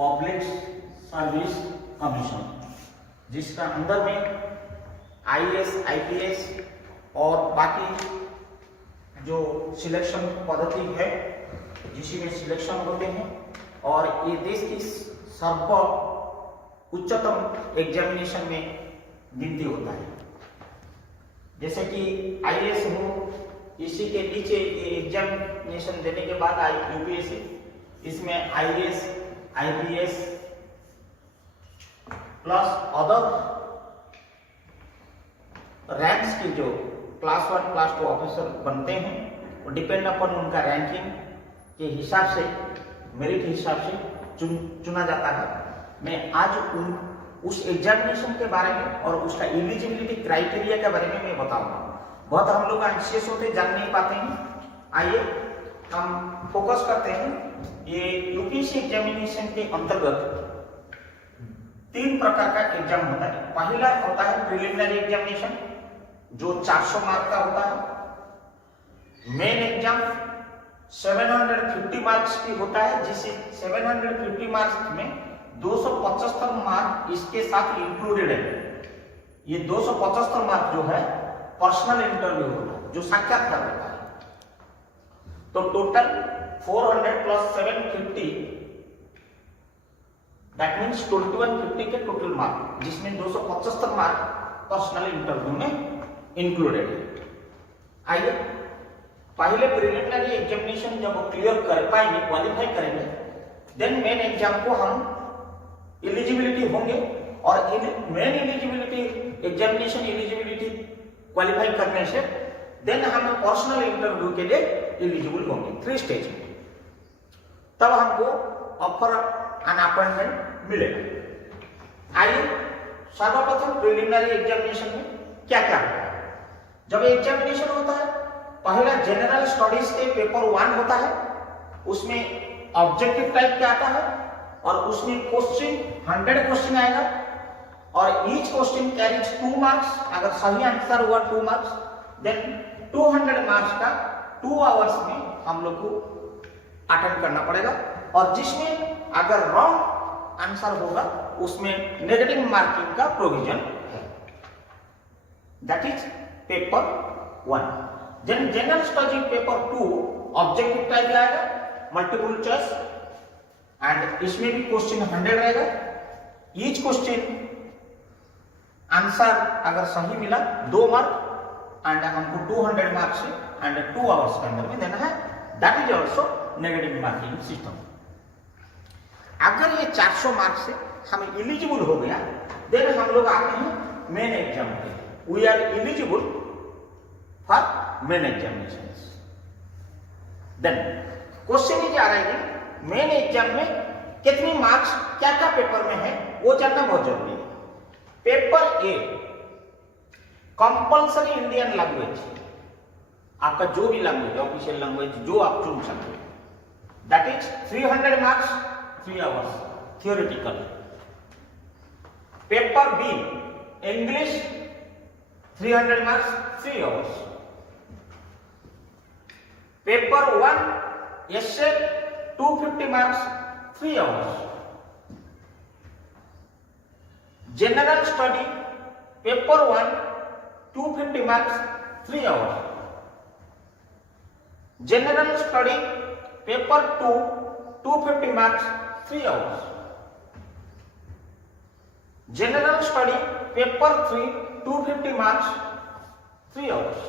Public service commission, जिसका अंदर में आईएएस, आईपीएस और बाकी जो सिलेक्शन पद्धति है जिसमें सिलेक्शन होते हैं, और ये देश की सर्व उच्चतम एग्जामिनेशन में गिनती होता है। जैसे कि आईएएस हो, इसी के नीचे ये एग्जामिनेशन देने के बाद यूपीएससी, इसमें IAS, IPS plus other ranks की जो क्लास 1, क्लास 2 ऑफिसर बनते हैं, वो डिपेंड अपन उनका रैंकिंग के हिसाब से, मेरिट हिसाब से चुना जाता है। मैं आज उस एग्जामिनेशन के बारे में और उसका एलिजिबिलिटी क्राइटेरिया के बारे में मैं बताऊंगा। बहुत हम लोग एंशियस होते, जान नहीं पाते हैं। आइए हम फोकस करते हैं। ये यूपीएससी एग्जामिनेशन के अंतर्गत 3 प्रकार का एग्जाम होता है। पहला होता है प्रिलिमिनरी एग्जामिनेशन, जो 400 मार्क का होता है। मेन एग्जाम 750 मार्क्स की होता है, जिसे 750 मार्क्स में 275 मार्क इसके साथ इंक्लूडेड है। ये 275 मार्क जो है पर्सनल इंटरव्यू होता है, जो साक्षात्कार होता है। तो टोटल 400 प्लस 750, दैट मीन्स 2150 के टोटल मार्क, जिसमें 275 मार्क पर्सनल इंटरव्यू में इंक्लूडेड है। आइए पहले प्रिलिमिनरी एग्जामिनेशन जब क्लियर कर पाएंगे, क्वालिफाई करेंगे, देन मेन एग्जाम को हम एलिजिबिलिटी होंगे, और main eligibility examination eligibility qualify करने से देन हम पर्सनल इंटरव्यू के लिए एलिजिबल होंगे 3 स्टेज में। तब हमको ऑफर एन अपॉइंटमेंट मिलेगा। आइए सर्वप्रथम प्रिलिमिनरी एग्जामिनेशन में क्या क्या होता है। जब एग्जामिनेशन होता है, पहला जनरल स्टडीज के पेपर 1 होता है, उसमें ऑब्जेक्टिव टाइप क्या आता है, और उसमें क्वेश्चन 100 क्वेश्चन आएगा, और ईच क्वेश्चन कैरीज 2 मार्क्स। अगर सही आंसर हुआ 2 मार्क्स, देन 200 मार्क्स का 2 आवर्स में हम लोग को अटेंड करना पड़ेगा, और जिसमें अगर रॉन्ग आंसर होगा उसमें नेगेटिव मार्किंग का प्रोविजन है। That is paper 1। Then general study paper 2 objective type आएगा, मल्टीपल चॉइस, एंड इसमें भी क्वेश्चन 100 रहेगा। ईच क्वेश्चन आंसर अगर सही मिला 2 मार्क, एंड हमको 200 मार्क्स से एंड 2 आवर्स के अंदर में देना है। That is also negative marking system. अगर ये 400 मार्क्स से हम एलिजिबल हो गया, देन हम लोग आते हैं मेन एग्जाम पे। We are eligible for main examination. Then question is आ रहा है मेन एग्जाम में कितनी मार्क्स क्या क्या पेपर में है, वो जानना बहुत जरूरी है। Paper A compulsory Indian language, आपका जो भी लैंग्वेज, ऑफिशियल लैंग्वेज जो आप चुन सकते हैं, that is 300 marks, 3 hours theoretical. Paper B English 300 marks, 3 hours. Paper 1 essay 250 marks, 3 hours. General study paper 1 250 marks, 3 hours. General study paper 2 250 marks, 3 hours. General study paper 3 250 marks, 3 hours.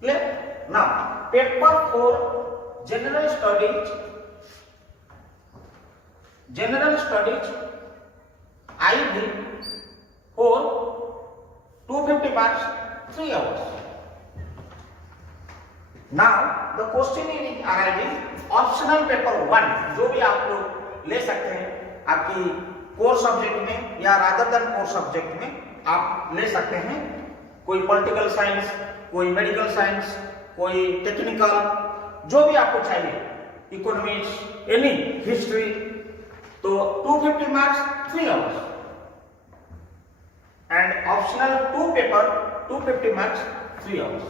Clear? Now paper 4 general studies IB 4 250 marks, 3 hours. Now the question is arising optional paper 1, जो भी आप लोग ले सकते हैं आपकी core subject में या रादर देन कोर सब्जेक्ट में आप ले सकते हैं। कोई पॉलिटिकल साइंस, कोई मेडिकल साइंस, कोई टेक्निकल, जो भी आपको चाहिए, इकोनॉमिक्स, एनी हिस्ट्री, तो 250 marks, 3 hours. And optional 2 paper 250 marks, 3 hours.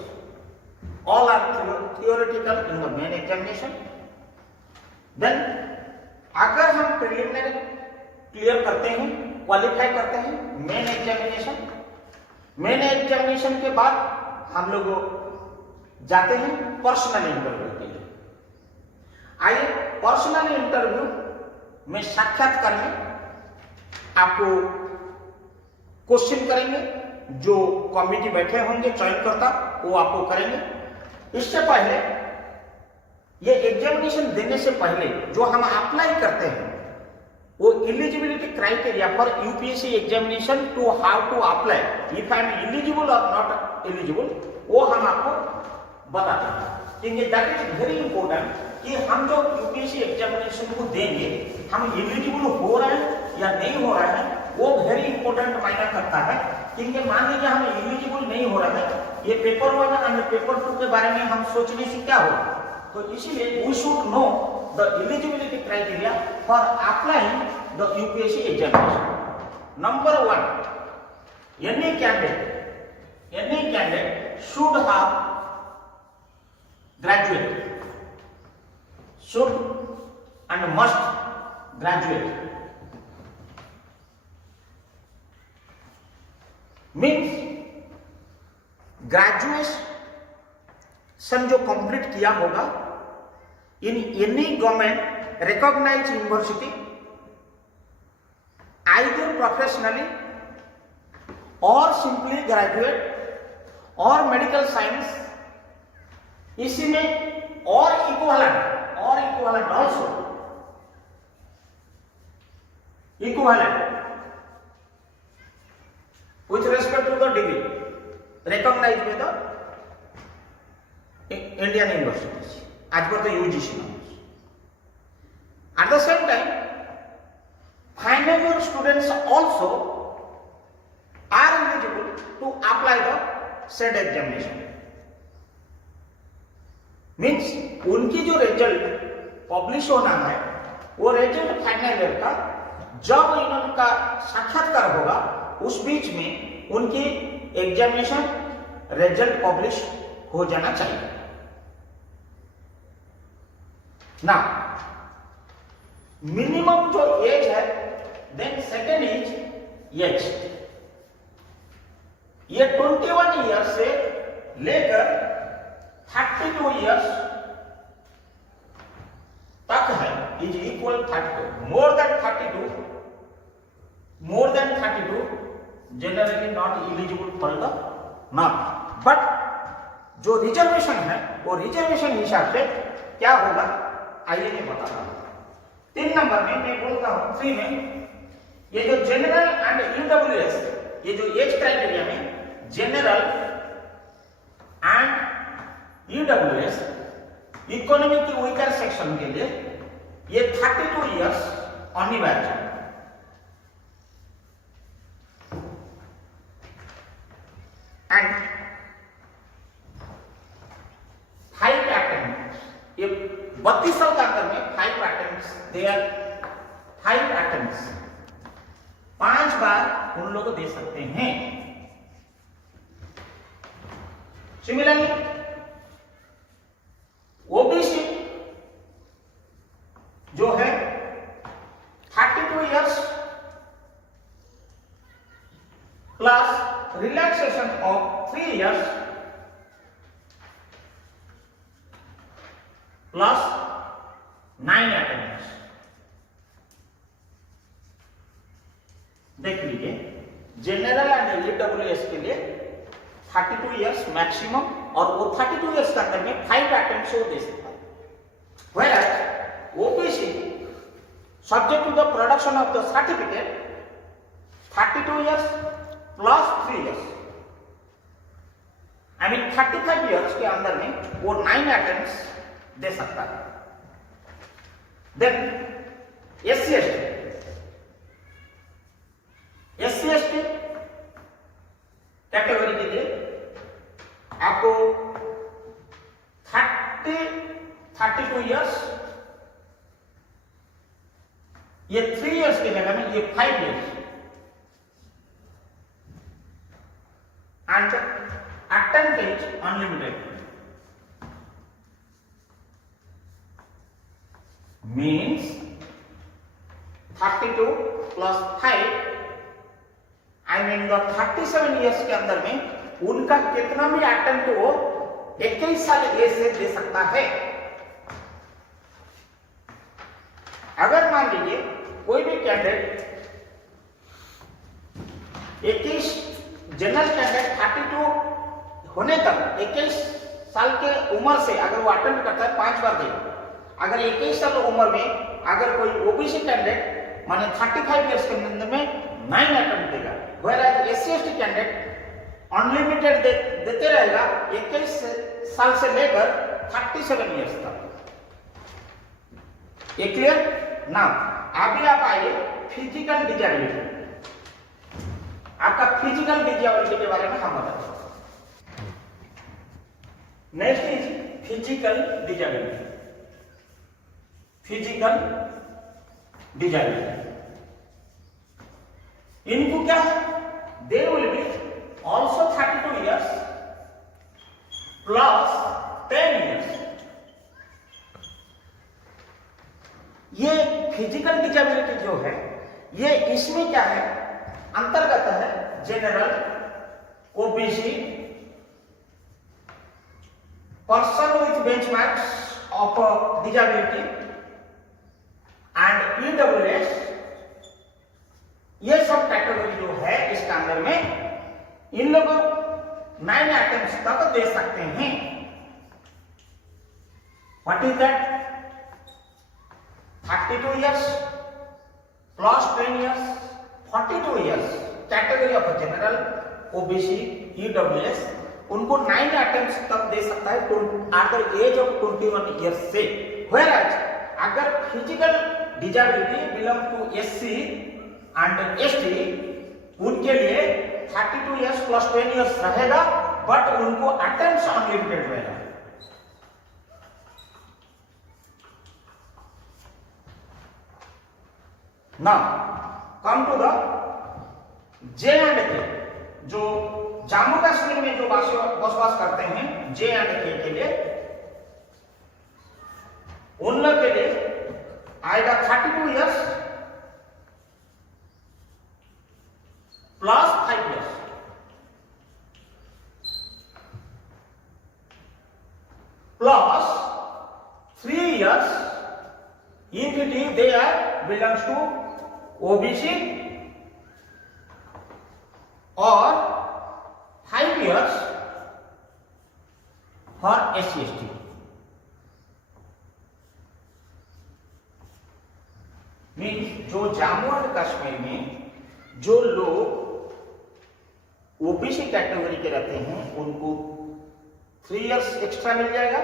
All are theoretical in the main examination. Then अगर हम प्रिलिमिनरी क्लियर करते हैं, क्वालिफाई करते हैं मेन एग्जामिनेशन के बाद हम लोग जाते हैं पर्सनल इंटरव्यू के लिए। आइए पर्सनल इंटरव्यू में साक्षात्कार में आपको क्वेश्चन करेंगे, जो कमिटी बैठे होंगे चयनकर्ता वो आपको करेंगे। इससे पहले ये एग्जामिनेशन देने से पहले जो हम अप्लाई करते हैं वो eligibility criteria for UPSC examination to how to apply, if I am eligible और नॉट एलिजिबल, वो हम आपको बताते हैं। क्योंकि दैट इज वेरी इंपॉर्टेंट कि हम जो यूपीएससी एग्जामिनेशन को देंगे हम एलिजिबल हो रहे हैं या नहीं हो रहे हैं, वो वेरी इंपॉर्टेंट मायना करता है। क्योंकि मान लीजिए हम एलिजिबल नहीं हो रहे हैं, ये पेपर 1 और पेपर 2 के बारे में हम सोचने से क्या होगा, तो इसीलिए we should know the eligibility criteria for applying the UPSC examination. Number 1, any candidate should have graduate, should and must graduate, means graduation जो कंप्लीट किया होगा in any government recognised university, either professionally और simply graduate और medical science, इसी में और equivalent also equivalent with respect to the degree recognized by the Indian universities as per the UGC norms. At the same time, final year students also are eligible to apply the said examination. Means उनकी जो result publish होना है वो result final year का जब इनका साक्षात्कार होगा उस बीच में उनकी एग्जामिनेशन रिजल्ट पब्लिश हो जाना चाहिए ना। मिनिमम जो एज है, देन सेकेंड एज, ये 21 ईयर्स से लेकर 32 ईयर्स तक है, is equal 32, more than 32 generally not eligible for the not. But जो रिजर्वेशन है वो रिजर्वेशन हिसाब से क्या होगा आइए मैं बताता हूं। 3 नंबर में मैं बोलता हूं 3 में ये जो जनरल एंड ईडब्ल्यूएस, ये जो एज क्राइटेरिया में जनरल एंड ईडब्ल्यूएस इकोनॉमी की वीकर सेक्शन के लिए ये 32 ईयर्स अनिवार्य है। एंड 5 अटेम्प्ट्स, ये 32 साल का अंतर में 5 अटेम्प्ट्स, दे आर 5 अटेम्प्ट्स, 5 बार उन लोग दे सकते हैं। सिमिलरली ओबीसी जो है 32 years plus relaxation of 3 years plus 9 attempts। देख लीजिए जनरल एंड ईडब्ल्यूएस के लिए 32 ईयर्स मैक्सिमम, और वो 32 ईयर्स के अंदर में 5 अटेम्प्ट्स वो दे सकता है। Whereas OBC subject to the production of the certificate 32 years plus 3 years, I mean 35 years के अंदर में वो 9 अटेम्प्ट्स दे सकता है। देन एससी एसटी कैटेगरी के लिए आपको 32 ईयर्स, ये 3 ईयर्स की जगह में ये 5 years, and attempt is unlimited, means 32 plus 5 I mean the 37 years के अंदर में उनका कितना भी अटेम्प्ट वो 21 साल एज से दे सकता है। अगर मान लीजिए कोई भी कैंडिडेट 21 जनरल कैंडिडेट 32 होने तक 21 साल के उम्र से अगर वो अटेम्प्ट करता है 5 बार देगा। अगर 21 साल उम्र में अगर कोई ओबीसी कैंडिडेट माने 35 इयर्स के अंदर में 9 अटेम्प्ट देगा, whereas SC/ST कैंडिडेट अनलिमिटेड देते रहेगा 21 साल से लेकर 37 इयर्स तक। ये क्लियर ना? अभी आप आइए फिजिकल डिजेबिलिटी। आपका फिजिकल डिजेबिलिटी के बारे में हम बताते हैं। Next is physical disability. Physical disability इनको क्या है? They will be also 32 years plus 10 years. ये फिजिकल डिजेबिलिटी जो है ये इसमें क्या है? अंतर्गत है general, OBC, person with benchmarks of disability and EWS. ये सब कैटेगरी जो है इसके अंदर में इन लोगों 9 आइटम्स तक दे सकते हैं। What is that? 32 years plus 10 years 42 years category of general, OBC, EWS उनको 9 अटेम्प्ट्स तक दे सकता है at the age of 21 years से। Whereas अगर physical disability belong to SC and ST उनके लिए 32 इयर्स प्लस 10 इयर्स रहेगा, बट उनको अटेम्प्ट्स अनलिमिटेड रहेगा। Now come to the J&K, जो जम्मू कश्मीर में जो बसवास करते हैं J&K के लिए, उन लोग के लिए आएगा 32 years plus 5 years plus 3 years if it is they are belongs to OBC or 5 years for SC/ST। Means जो जम्मू एंड कश्मीर में जो लोग ओबीसी कैटेगरी के रहते हैं उनको 3 इयर्स एक्स्ट्रा मिल जाएगा।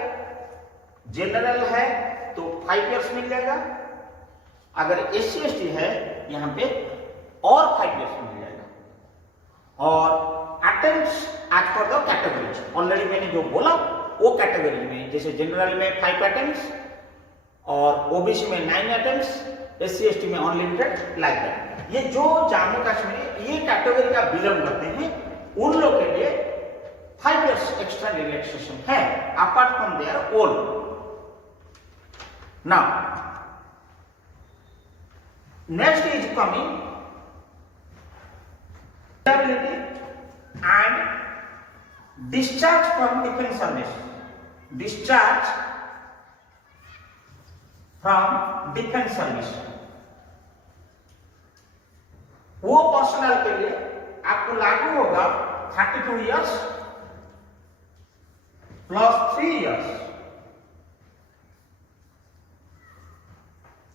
जनरल है तो 5 इयर्स मिल जाएगा। अगर SC/ST है यहां पे और 5 इयर्स मिल जाएगा। और attempts as per the categories already मैंने जो बोला वो कैटेगरी में, जैसे जनरल में 5 अटेम्प्ट्स और ओबीसी में 9 अटेम्प्ट्स, SC/ST में अनलिमिटेड, लाइक दैट। ये जो जम्मू कश्मीर ये कैटेगरी का बिलोंग करते हैं उन लोग के लिए 5 इयर्स एक्स्ट्रा रिलैक्सेशन है apart from their own. Now, next is coming disability and discharge from defense service. Discharge from defense service. वो पर्सनल के लिए आपको लागू होगा 32 years plus 3 years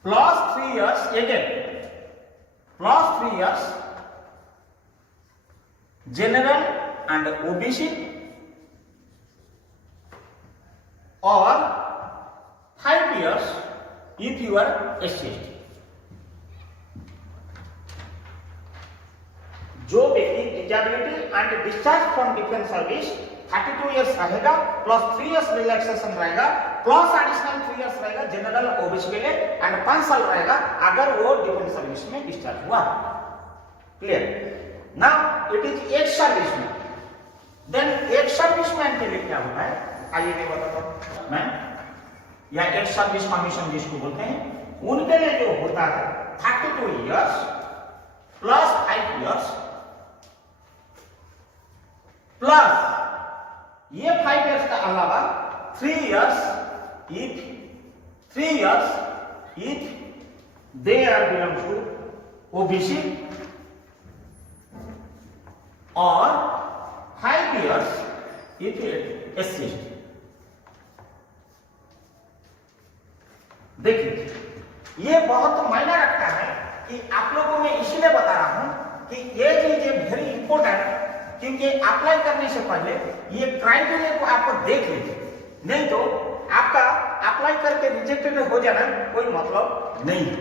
plus 3 years again, plus 3 years general and OBC or 5 years if you are SC/ST। जो व्यक्ति disability and discharge from defence service 32 years रहेगा plus 3 years relaxation रहेगा प्लस एडिशनल 3 इयर्स रहेगा जनरल ओबीसी के लिए and 5 साल रहेगा अगर वो डिफेंस सर्विस में डिस्चार्ज हुआ। Clear? Now it is ex serviceman. Then ex serviceman के लिए क्या होता है आइए मैं बताता हूं। मैं या एक्स सर्विस कमीशन जिसको बोलते हैं उनके लिए जो होता है 32 ईयर्स प्लस 5 ईयर्स प्लस ये 5 ईयर्स का अलावा 3 years if they are belongs to OBC और 5 years if SC। देखिए ये बहुत मायने रखता है कि आप लोगों में इसलिए बता रहा हूं कि ये चीज वेरी इंपॉर्टेंट, क्योंकि अप्लाई करने से पहले ये क्राइटेरिया को आप देख लीजिए, नहीं तो आपका अप्लाई करके रिजेक्टेड हो जाना कोई मतलब नहीं है।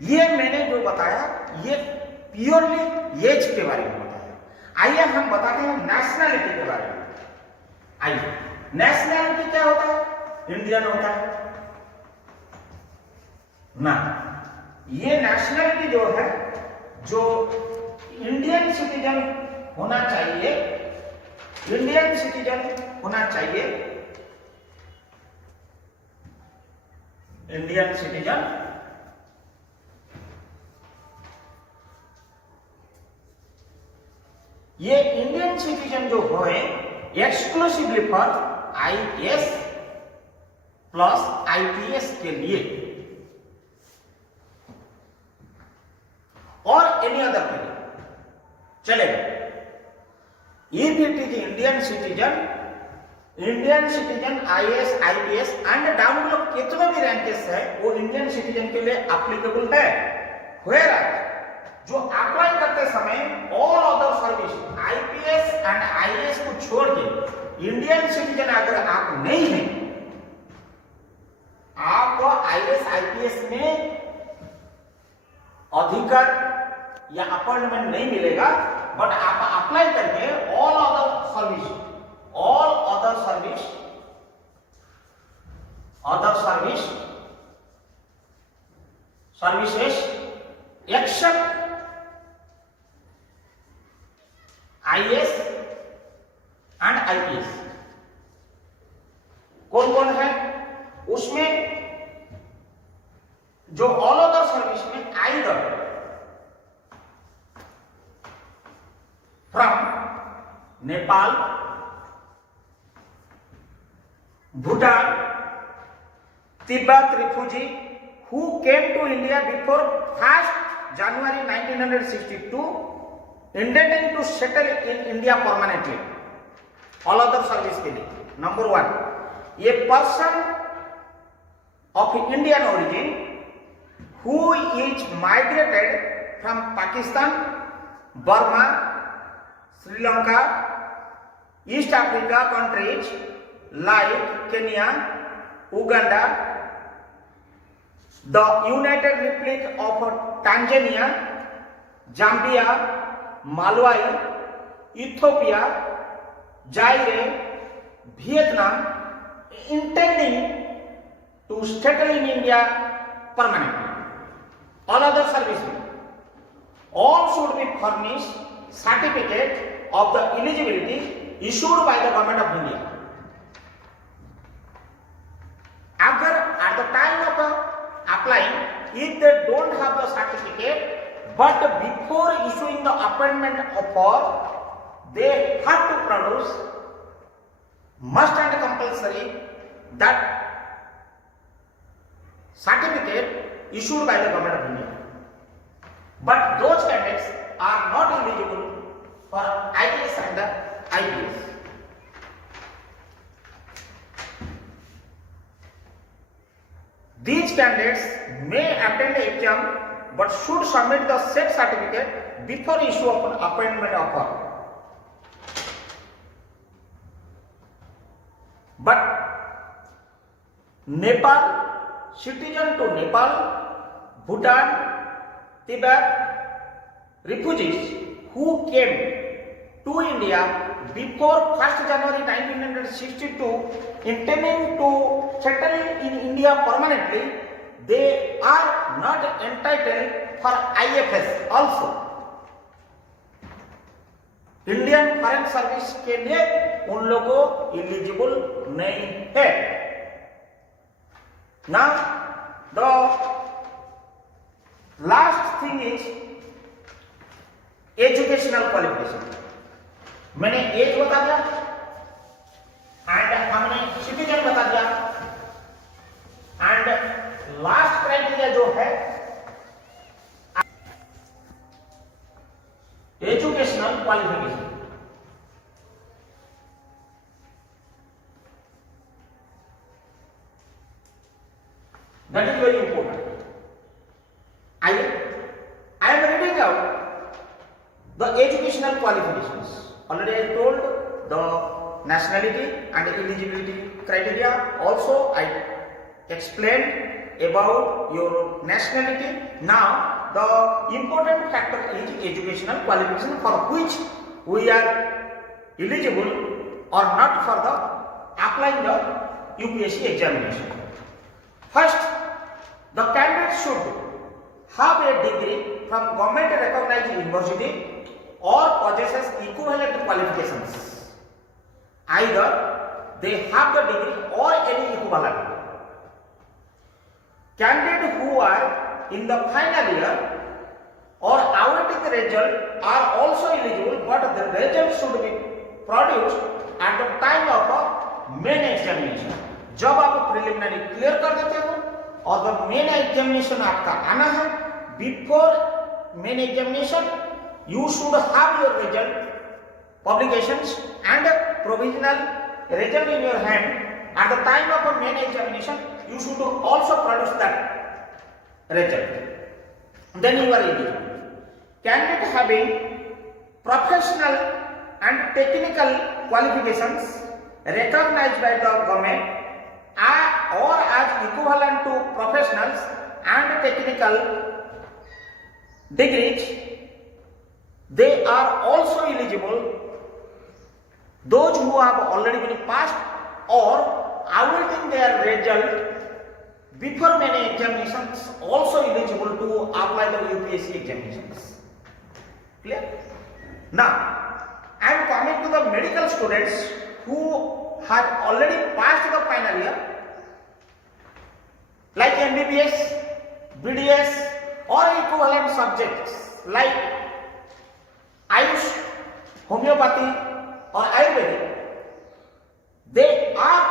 ये मैंने जो बताया ये प्योरली एज के बारे में बताया। आइए हम बताते हैं नेशनैलिटी के बारे में। आइए, नेशनैलिटी क्या होता है? इंडियन होता है ना। ये नेशनैलिटी जो है, जो इंडियन सिटीजन होना चाहिए, इंडियन सिटीजन होना चाहिए, इंडियन सिटीजन ये इंडियन सिटीजन जो होए exclusively for IAS plus IPS के लिए और एनी अदर के लिए चलेगा। If it is Indian citizen IAS IPS and down लोग कितने भी रैंकेस है वो इंडियन सिटीजन के लिए एप्लीकेबल है। जो अप्लाई करते समय all other service IPS and IAS को छोड़ के इंडियन सिटीजन अगर आप नहीं हैं, आपको आईएएस आईपीएस में अधिकार या अपॉइंटमेंट नहीं मिलेगा, बट आप अप्लाई करके all other services except IAS and IPS कौन कौन है उसमें? जो ऑल अदर सर्विस में either from Nepal, Bhutan, Tibet refugee who came to India before 1st January 1962 intending to settle in India permanently, all other service के लिए। Number 1, a person of Indian origin who is migrated from Pakistan, Burma, Sri Lanka, East Africa countries like Kenya, Uganda, the United Republic of Tanzania, Zambia, Malawi, Ethiopia, Zaire, Vietnam, intending to settle in India permanently. All other servicemen, all should be furnished certificate of the eligibility issued by the government of India. अगर at the time of applying, if they don't have the certificate, but before issuing the appointment offer, they have to produce must and compulsory that certificate issued by the government of India. But those candidates are not eligible for IAS and IPS. These candidates may attend the exam but should submit the said certificate before issue of an appointment offer. But Nepal, citizen to Nepal, Bhutan, Tibet, refugees who came to India before 1st January 1962 intending to settle in India permanently, they are not entitled for IFS also. Indian foreign service के लिए उन लोगों eligible नहीं है ना। the last thing is educational qualification. मैंने as बता दिया एंड हमने सिटीजन बता दिया एंड लास्ट क्राइटेरिया जो है educational qualification. That is very important. I am reading out the educational qualifications. Already I told the nationality and eligibility criteria. Also I explained about your nationality. Now the important factor is educational qualification for which we are eligible or not for the applying the UPSC examination. First, the candidate should have a degree from government recognized university or possesses equivalent qualifications. Either they have the degree or any equivalent. Candidates who are in the final year or awaiting the result are also eligible, but the result should be produced at the time of a main examination. जब आप preliminary clear कर देते हो और the main examination आपका आना है, before main examination you should have your result publications and provisional result in your hand at the time of a main examination. You should also produce that result, then you are eligible. Candidate having professional and technical qualifications recognized by the government or as equivalent to professionals and technical degrees, they are also eligible. Those who have already been passed or awaiting their result before many examinations also eligible to apply the UPSC examinations. Clear? Now, I am coming to the medical students who have already passed the final year, like MBBS, BDS or equivalent subjects like Ayush, homeopathy or Ayurvedic. They have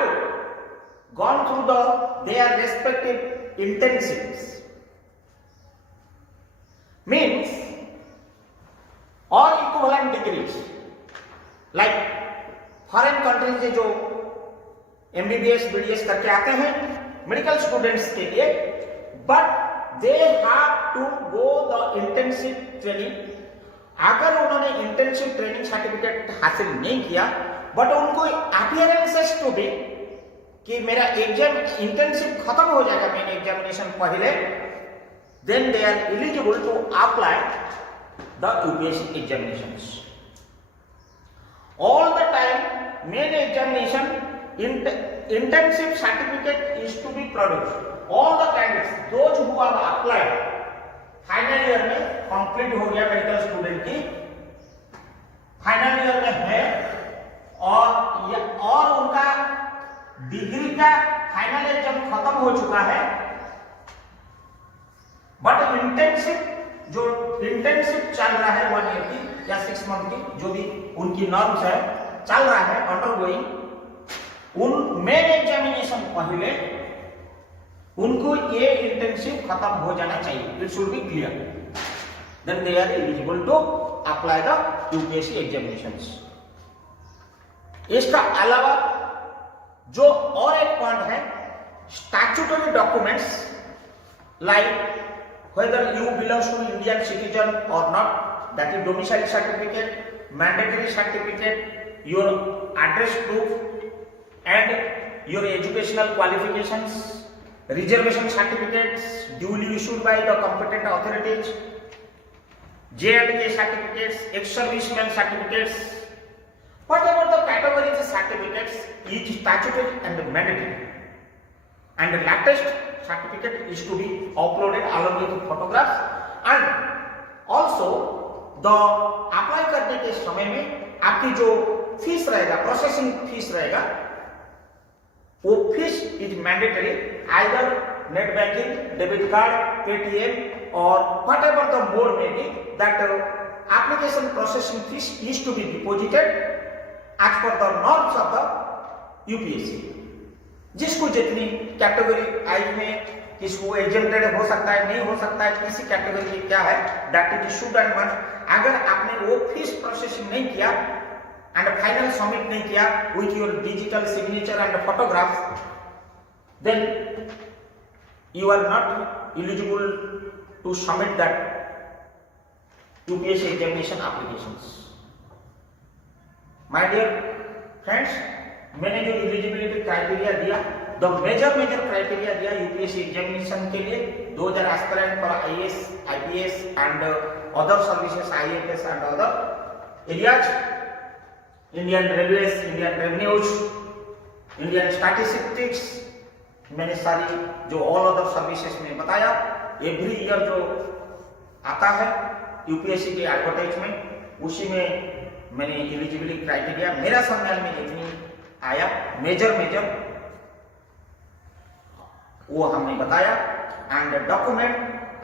to gone through their respective intensives, means or equivalent degrees, like foreign countries से जो MBBS, BDS करके आते हैं medical students के लिए, but they have to go the intensive training. अगर उन्होंने intensive training certificate हासिल नहीं किया बट उनको अपीयरेंसेस टू बी कि मेरा एग्जाम इंटेंसिव खत्म हो जाएगा मेन एग्जामिनेशन पहले, then they are eligible to apply the UPSC examinations. All the time main examination intensive certificate is to be produced. All the candidates, those who have applied final year में complete हो गया, medical student की final year में है और उनका degree का final exam खत्म हो चुका है, बट इंटेंसिव चल रहा है 1 ईयर की या 6 मंथ की, जो भी उनकी नॉर्म्स है चल रहा है अंडरगोइंग, उन मेन एग्जामिनेशन पहले उनको ये इंटेंसिव खत्म हो जाना चाहिए. It should be clear, then they are eligible to apply the UPSC examinations. इसका अलावा जो और एक पॉइंट है, statutory documents like whether you belongs to Indian citizen or not, that is domicile certificate, mandatory certificate, your address proof and your educational qualifications, reservation certificates duly issued by the competent authorities, J&K certificates, ex-serviceman certificates, whatever the categories certificates is statutory and mandatory, and the latest certificate is to be uploaded along with photographs. And also the apply करने के समय में आपकी जो fees रहेगा, processing fees रहेगा, वो fees is mandatory either net banking, debit card, Paytm और वट एवर द मोड में be that application processing fees is to be deposited as per the norms of the UPSC। जिसको जितनी category आई में किसको exempted हो सकता है, नहीं हो सकता है, किसी कैटेगरी में क्या है, that is should and must. अगर आपने वो फीस प्रोसेसिंग नहीं किया एंड फाइनल सबमिट नहीं किया with your digital signature and photographs, then you are not eligible to submit that UPSC examination applications। My dear friends, मैंने जो एलिजिबिलिटी क्राइटेरिया दिया, द मेजर क्राइटेरिया दिया यूपीएससी एग्जामिनेशन के लिए 2000 aspirant for IAS, IPS and other services, IFS and other areas, Indian railways, Indian revenues, Indian statistics, मैंने सारी जो all other services में बताया। एवरी ईयर जो आता है यूपीएससी की एडवर्टाइजमेंट, उसी में मैंने एलिजिबिलिटी क्राइटेरिया मेरा सम्मेलन में जितनी आया मेजर वो हमने बताया। एंड डॉक्यूमेंट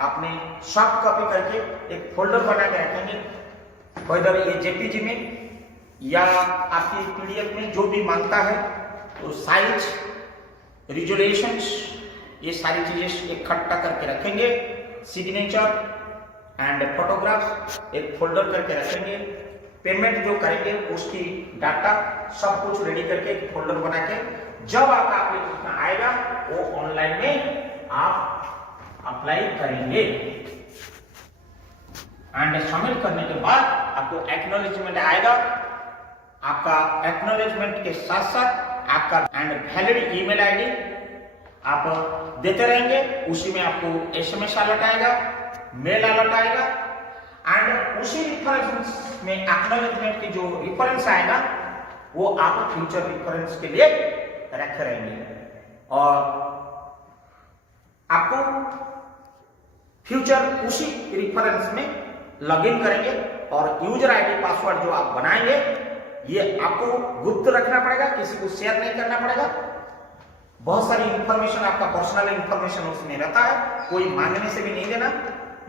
आपने सॉफ्ट कॉपी करके एक फोल्डर बना के रखेंगे, वेदर ये जेपीजी में या आपकी पीडीएफ में जो भी मांगता है, तो साइज, रिजोल्यूशंस, ये सारी चीजें इकट्ठा करके रखेंगे, सिग्नेचर एंड फोटोग्राफ एक फोल्डर करके रखेंगे, पेमेंट जो करेंगे उसकी डाटा सब कुछ रेडी करके एक फोल्डर बना के जब आपका एप्लीकेशन आएगा वो ऑनलाइन में आप अप्लाई करेंगे एंड सबमिट करने के बाद आपको एक्नॉलेजमेंट आएगा। आपका एक्नॉलेजमेंट के साथ साथ आपका एंड वैलिड ईमेल आईडी आप देते रहेंगे, उसी में आपको एसएमएस अलर्ट आएगा, मेल अलर्ट आएगा एंड उसी रिफरेंस में एक्नॉलेजमेंट की जो रिफरेंस आएगा वो आप फ्यूचर रिफरेंस के लिए रखे रहेंगे और आपको फ्यूचर उसी रिफरेंस में लॉगिन करेंगे और यूजर आईडी पासवर्ड जो आप बनाएंगे ये आपको गुप्त रखना पड़ेगा, किसी को शेयर नहीं करना पड़ेगा। बहुत सारी इंफॉर्मेशन, आपका पर्सनल इंफॉर्मेशन उसमें रहता है, कोई मांगने से भी नहीं देना।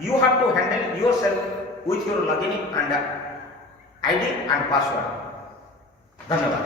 You have to handle yourself with your login and ID and password। धन्यवाद।